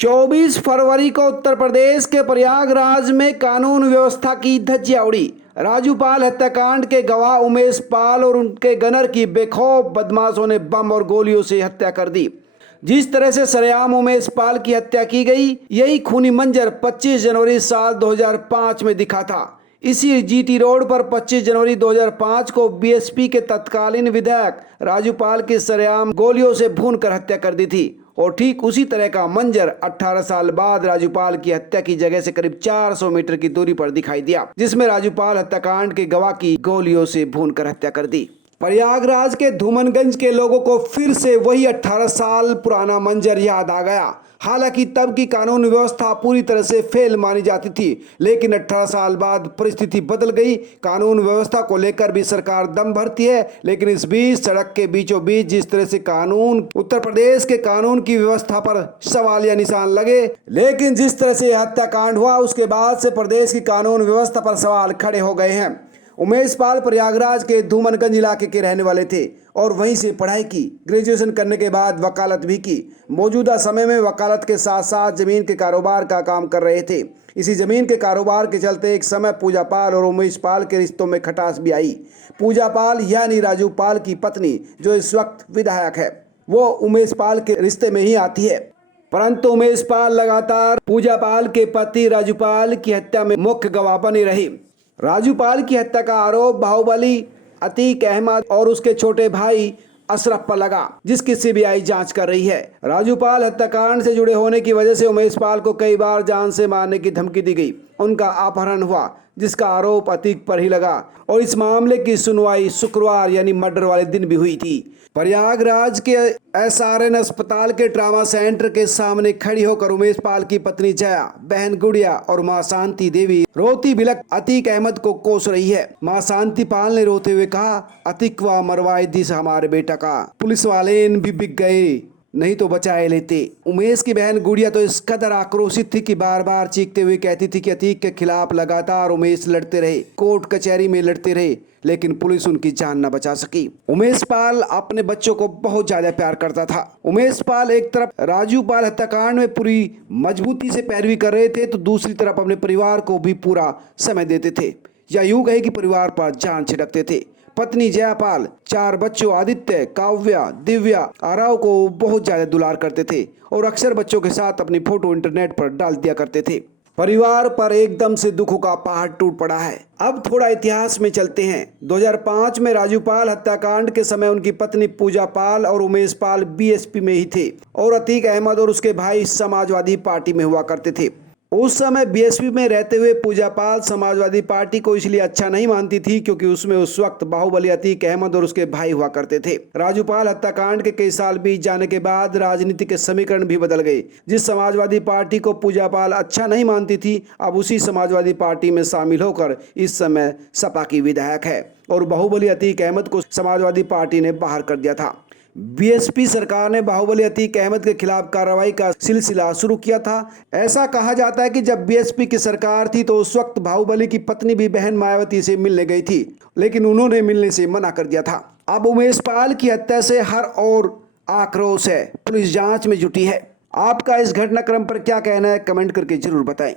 24 फरवरी को उत्तर प्रदेश के प्रयागराज में कानून व्यवस्था की धज्जियां उड़ी। राजूपाल हत्याकांड के गवाह उमेश पाल और उनके गनर की बेखौफ बदमाशों ने बम और गोलियों से हत्या कर दी। जिस तरह से सरेआम उमेश पाल की हत्या की गई, यही खूनी मंजर 25 जनवरी साल 2005 में दिखा था। इसी जीटी रोड पर 25 जनवरी 2005 को बीएसपी के तत्कालीन विधायक राजूपाल की सरेआम गोलियों से भूनकर हत्या कर दी थी। और ठीक उसी तरह का मंजर 18 साल बाद राजूपाल की हत्या की जगह से करीब 400 मीटर की दूरी पर दिखाई दिया, जिसमें राजूपाल हत्याकांड के गवाह की गोलियों से भूनकर हत्या कर दी। प्रयागराज के धूमनगंज के लोगों को फिर से वही 18 साल पुराना मंजर याद आ गया। हालांकि तब की कानून व्यवस्था पूरी तरह से फेल मानी जाती थी, लेकिन 18 साल बाद परिस्थिति बदल गई। कानून व्यवस्था को लेकर भी सरकार दम भरती है, लेकिन इस बीच सड़क के बीचों बीच जिस तरह से कानून उत्तर प्रदेश के कानून की व्यवस्था पर सवालिया निशान लगे, लेकिन जिस तरह से हत्याकांड हुआ उसके बाद से प्रदेश की कानून व्यवस्था पर सवाल खड़े हो गए हैं। उमेश पाल प्रयागराज के धूमनगंज इलाके के रहने वाले थे और वहीं से पढ़ाई की। ग्रेजुएशन करने के बाद वकालत भी की। मौजूदा समय में वकालत के साथ साथ जमीन के कारोबार का काम कर रहे थे। इसी जमीन के कारोबार के चलते एक समय पूजा पाल और उमेश पाल के रिश्तों में खटास भी आई। पूजा पाल यानी राजू पाल की पत्नी, जो इस वक्त विधायक है, वो उमेश पाल के रिश्ते में ही आती है। परंतु उमेश पाल लगातार पूजा पाल के पति राजूपाल की हत्या में मुख्य गवाह बनी रही। राजूपाल की हत्या का आरोप बाहुबली अतीक अहमद और उसके छोटे भाई अशरफ पर लगा, जिसकी सीबीआई जांच कर रही है। राजूपाल हत्याकांड से जुड़े होने की वजह से उमेश पाल को कई बार जान से मारने की धमकी दी गई। उनका अपहरण हुआ, जिसका आरोप अतीक पर ही लगा, और इस मामले की सुनवाई शुक्रवार यानी मर्डर वाले दिन भी हुई थी। प्रयागराज के एसआरएन अस्पताल के ट्रामा सेंटर के सामने खड़ी होकर उमेश पाल की पत्नी जया, बहन गुड़िया और मां शांति देवी रोती बिलख अतीक अहमद को कोस रही है। मां शांति पाल ने रोते हुए कहा, अतीक व मरवाए दिस हमारे बेटा का, पुलिस वाले भी बिक गए, नहीं तो बचाए लेते। उमेश की बहन गुड़िया तो इस कदर आक्रोशित थी कि बार बार चीखते हुए कहती थी कि अतीक के खिलाफ लगातार उमेश लड़ते रहे, कोर्ट कचहरी में लड़ते रहे, लेकिन पुलिस उनकी जान न बचा सकी। उमेश पाल अपने बच्चों को बहुत ज्यादा प्यार करता था। उमेश पाल एक तरफ राजूपाल हत्याकांड में पूरी मजबूती से पैरवी कर रहे थे, तो दूसरी तरफ अपने परिवार को भी पूरा समय देते थे, या यूं कहे कि परिवार पर जान छिड़कते थे। पत्नी जयापाल 4 बच्चों आदित्य, काव्या, दिव्या, आराव को बहुत ज्यादा दुलार करते थे और अक्सर बच्चों के साथ अपनी फोटो इंटरनेट पर डाल दिया करते थे। परिवार पर एकदम से दुखों का पहाड़ टूट पड़ा है। अब थोड़ा इतिहास में चलते हैं। 2005 में राजूपाल हत्याकांड के समय उनकी पत्नी पूजा पाल और उमेश पाल बीएसपी में ही थे और अतीक अहमद और उसके भाई समाजवादी पार्टी में हुआ करते थे। उस समय बीएसपी में रहते हुए पूजा पाल समाजवादी पार्टी को इसलिए अच्छा नहीं मानती थी क्योंकि उसमें उस वक्त बाहुबली अतीक अहमद और उसके भाई हुआ करते थे। राजूपाल हत्याकांड के कई साल बीत जाने के बाद राजनीति के समीकरण भी बदल गए। जिस समाजवादी पार्टी को पूजा पाल अच्छा नहीं मानती थी, अब उसी समाजवादी पार्टी में शामिल होकर इस समय सपा की विधायक है और बाहुबली अतीक अहमद को समाजवादी पार्टी ने बाहर कर दिया था। बीएसपी सरकार ने बाहुबली अतीक अहमद के खिलाफ कार्रवाई का सिलसिला शुरू किया था। ऐसा कहा जाता है कि जब बीएसपी की सरकार थी तो उस वक्त बाहुबली की पत्नी भी बहन मायावती से मिलने गई थी, लेकिन उन्होंने मिलने से मना कर दिया था। अब उमेश पाल की हत्या से हर ओर आक्रोश है, पुलिस जांच में जुटी है। आपका इस घटनाक्रम पर क्या कहना है, कमेंट करके जरूर बताएं।